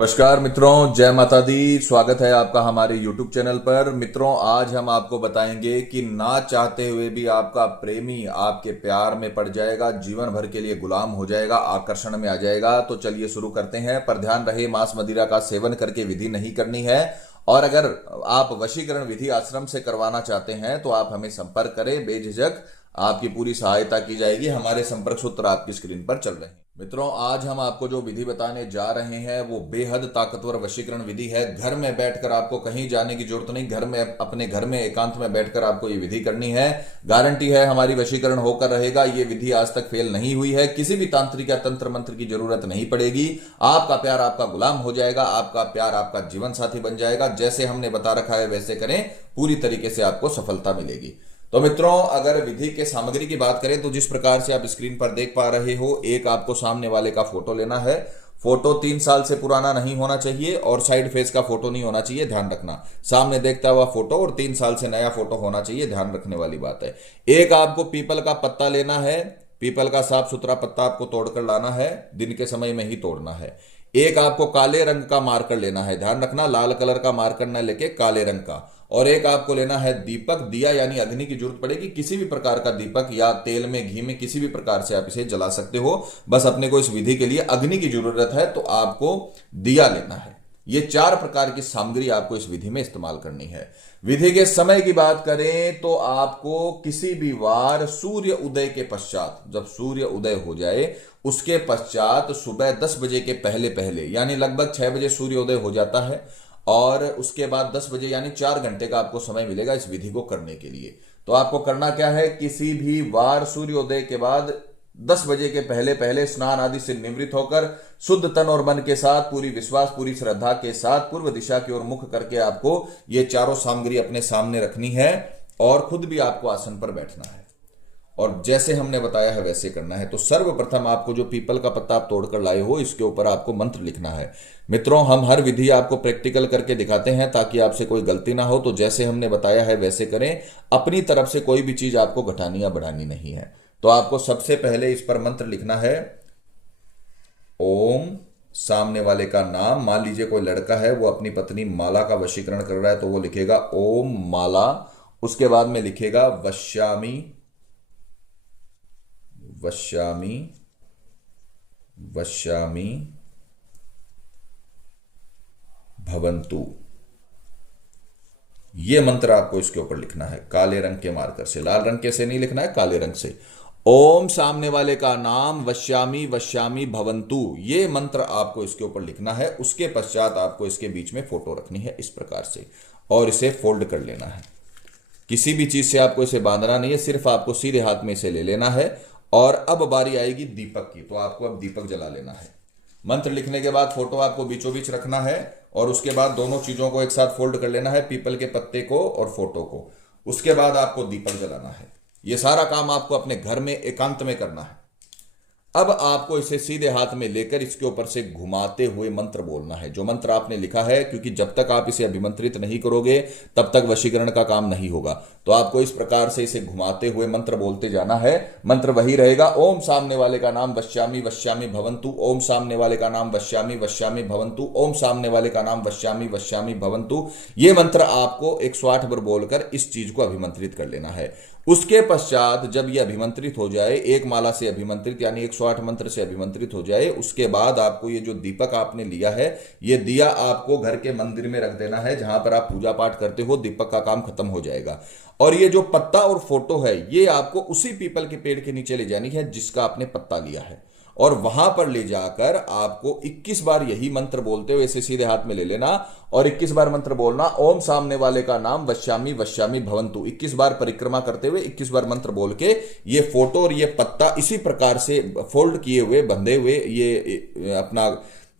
नमस्कार मित्रों, जय माता दी। स्वागत है आपका हमारे YouTube चैनल पर। मित्रों, आज हम आपको बताएंगे कि ना चाहते हुए भी आपका प्रेमी आपके प्यार में पड़ जाएगा, जीवन भर के लिए गुलाम हो जाएगा, आकर्षण में आ जाएगा। तो चलिए शुरू करते हैं। पर ध्यान रहे, मांस मदिरा का सेवन करके विधि नहीं करनी है। और अगर आप वशीकरण विधि आश्रम से करवाना चाहते हैं तो आप हमें संपर्क करें, बेझिझक आपकी पूरी सहायता की जाएगी। हमारे संपर्क सूत्र आपकी स्क्रीन पर चल रहे हैं। मित्रों, आज हम आपको जो विधि बताने जा रहे हैं वो बेहद ताकतवर वशीकरण विधि है। घर में बैठकर आपको कहीं जाने की जरूरत नहीं, घर में अपने घर में एकांत में बैठकर आपको ये विधि करनी है। गारंटी है हमारी वशीकरण होकर रहेगा। ये विधि आज तक फेल नहीं हुई है। किसी भी तांत्रिक या तंत्र मंत्र की जरूरत नहीं पड़ेगी। आपका प्यार आपका गुलाम हो जाएगा, आपका प्यार आपका जीवन साथी बन जाएगा। जैसे हमने बता रखा है वैसे करें, पूरी तरीके से आपको सफलता मिलेगी। तो मित्रों, अगर विधि के सामग्री की बात करें तो जिस प्रकार से आप स्क्रीन पर देख पा रहे हो, एक आपको सामने वाले का फोटो लेना है। फोटो 3 साल से पुराना नहीं होना चाहिए और साइड फेस का फोटो नहीं होना चाहिए, ध्यान रखना। सामने देखता हुआ फोटो और 3 साल से नया फोटो होना चाहिए, ध्यान रखने वाली बात है। एक आपको पीपल का पत्ता लेना है। पीपल का साफ सुथरा पत्ता आपको तोड़कर लाना है, दिन के समय में ही तोड़ना है। एक आपको काले रंग का मार्कर लेना है, ध्यान रखना, लाल कलर का मार्कर न लेके काले रंग का। और एक आपको लेना है दीपक, दिया यानी अग्नि की जरूरत पड़ेगी। किसी भी प्रकार का दीपक या तेल में, घी में, किसी भी प्रकार से आप इसे जला सकते हो। बस अपने को इस विधि के लिए अग्नि की जरूरत है तो आपको दिया लेना है। ये 4 प्रकार की सामग्री आपको इस विधि में इस्तेमाल करनी है। विधि के समय की बात करें तो आपको किसी भी वार सूर्य उदय के पश्चात, जब सूर्य उदय हो जाए उसके पश्चात सुबह 10 बजे के पहले पहले, यानी लगभग 6 बजे सूर्योदय हो जाता है और उसके बाद 10 बजे यानी 4 घंटे का आपको समय मिलेगा इस विधि को करने के लिए। तो आपको करना क्या है, किसी भी वार सूर्योदय के बाद 10 बजे के पहले पहले स्नान आदि से निवृत्त होकर शुद्ध तन और मन के साथ, पूरी विश्वास पूरी श्रद्धा के साथ पूर्व दिशा की ओर मुख करके आपको ये चारों सामग्री अपने सामने रखनी है और खुद भी आपको आसन पर बैठना है और जैसे हमने बताया है वैसे करना है। तो सर्वप्रथम आपको जो पीपल का पत्ता आप तोड़कर लाए हो, इसके ऊपर आपको मंत्र लिखना है। मित्रों, हम हर विधि आपको प्रैक्टिकल करके दिखाते हैं ताकि आपसे कोई गलती ना हो। तो जैसे हमने बताया है वैसे करें, अपनी तरफ से कोई भी चीज आपको घटानी या बढ़ानी नहीं है। तो आपको सबसे पहले इस पर मंत्र लिखना है। ओम, सामने वाले का नाम, मान लीजिए कोई लड़का है वो अपनी पत्नी माला का वशीकरण कर रहा है तो वो लिखेगा ओम माला। उसके बाद में लिखेगा वश्यामी वश्यामी वश्यामी भवंतु। ये मंत्र आपको इसके ऊपर लिखना है काले रंग के मार्कर से, लाल रंग के से नहीं लिखना है, काले रंग से। ओम, सामने वाले का नाम, वश्यामी वश्यामी भवंतु, ये मंत्र आपको इसके ऊपर लिखना है। उसके पश्चात आपको इसके बीच में फोटो रखनी है इस प्रकार से और इसे फोल्ड कर लेना है। किसी भी चीज से आपको इसे बांधना नहीं है, सिर्फ आपको सीधे हाथ में इसे ले लेना है। और अब बारी आएगी दीपक की, तो आपको अब दीपक जला लेना है। मंत्र लिखने के बाद फोटो आपको बीचों बीच रखना है और उसके बाद दोनों चीजों को एक साथ फोल्ड कर लेना है, पीपल के पत्ते को और फोटो को। उसके बाद आपको दीपक जलाना है। यह सारा काम आपको अपने घर में एकांत में करना है। अब आपको इसे सीधे हाथ में लेकर इसके ऊपर से घुमाते हुए मंत्र बोलना है, जो मंत्र आपने लिखा है, क्योंकि जब तक आप इसे अभिमंत्रित नहीं करोगे तब तक वशीकरण का काम नहीं होगा। तो आपको इस प्रकार से इसे घुमाते हुए मंत्र बोलते जाना है। मंत्र वही रहेगा, ओम सामने वाले का नाम वश्यामी वश्यामी भवंतु, ओम सामने वाले का नाम वश्यामी वश्यामी भवंतु, ओम सामने वाले का नाम वश्यामी वश्यामी भवंतु। ये मंत्र आपको 108 बार बोलकर इस चीज को अभिमंत्रित कर लेना है। उसके पश्चात जब यह अभिमंत्रित हो जाए, एक माला से अभिमंत्रित यानी 108 मंत्र से अभिमंत्रित हो जाए, उसके बाद आपको ये जो दीपक आपने लिया है, ये दिया आपको घर के मंदिर में रख देना है जहां पर आप पूजा पाठ करते हो। दीपक का काम खत्म हो जाएगा। और ये जो पत्ता और फोटो है ये आपको उसी पीपल के पेड़ के नीचे ले जानी है जिसका आपने पत्ता लिया है और वहां पर ले जाकर आपको 21 बार यही मंत्र बोलते हुए इसे सीधे हाथ में ले लेना और 21 बार मंत्र बोलना, ओम सामने वाले का नाम वश्यामी वश्यामी भवंतु। 21 बार परिक्रमा करते हुए 21 बार मंत्र बोल के ये फोटो और ये पत्ता इसी प्रकार से फोल्ड किए हुए, बंधे हुए, ये अपना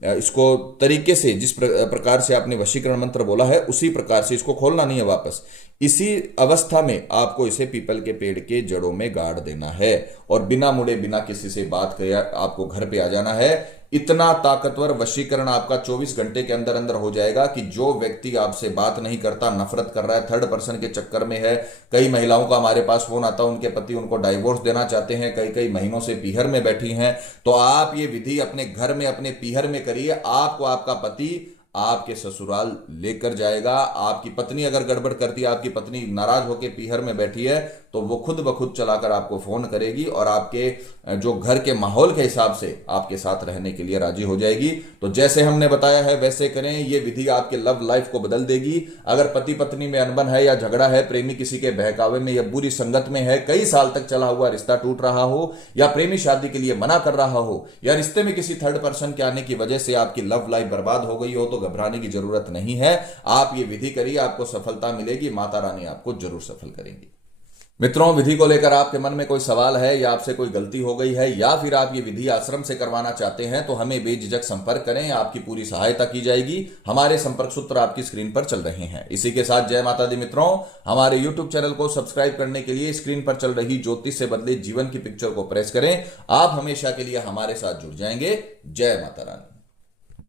इसको तरीके से जिस प्रकार से आपने वशीकरण मंत्र बोला है उसी प्रकार से इसको खोलना नहीं है वापस। इसी अवस्था में आपको इसे पीपल के पेड़ के जड़ों में गाड़ देना है और बिना मुड़े बिना किसी से बात करे आपको घर पे आ जाना है। इतना ताकतवर वशीकरण आपका 24 घंटे के अंदर अंदर हो जाएगा कि जो व्यक्ति आपसे बात नहीं करता, नफरत कर रहा है, थर्ड पर्सन के चक्कर में है। कई महिलाओं का हमारे पास फोन आता है, उनके पति उनको डाइवोर्स देना चाहते हैं, कई कई महीनों से पीहर में बैठी हैं। तो आप ये विधि अपने घर में, अपने पीहर में करिए। आपको आपका पति आपके ससुराल लेकर जाएगा। आपकी पत्नी अगर गड़बड़ करती है, आपकी पत्नी नाराज होकर पीहर में बैठी है, तो वो खुद ब खुद चलाकर आपको फोन करेगी और आपके जो घर के माहौल के हिसाब से आपके साथ रहने के लिए राजी हो जाएगी। तो जैसे हमने बताया है वैसे करें। ये विधि आपके लव लाइफ को बदल देगी। अगर पति पत्नी में अनबन है या झगड़ा है, प्रेमी किसी के बहकावे में या बुरी संगत में है, कई साल तक चला हुआ रिश्ता टूट रहा हो, या प्रेमी शादी के लिए मना कर रहा हो, या रिश्ते में किसी थर्ड पर्सन के आने की वजह से आपकी लव लाइफ बर्बाद हो गई हो, तो घबराने की जरूरत नहीं है। आप ये विधि करिए, आपको सफलता मिलेगी। माता रानी आपको जरूर सफल करेंगी। मित्रों, विधि को लेकर आपके मन में कोई सवाल है या आपसे कोई गलती हो गई है, या फिर आप ये विधि आश्रम से करवाना चाहते हैं, तो हमें बेझिझक संपर्क करें। आपकी पूरी सहायता की जाएगी। हमारे संपर्क सूत्र आपकी स्क्रीन पर चल रहे हैं। इसी के साथ जय माता दी मित्रों। हमारे यूट्यूब चैनल को सब्सक्राइब करने के लिए स्क्रीन पर चल रही ज्योतिष से बदले जीवन की पिक्चर को प्रेस करें। आप हमेशा के लिए हमारे साथ जुड़ जाएंगे। जय माता रानी।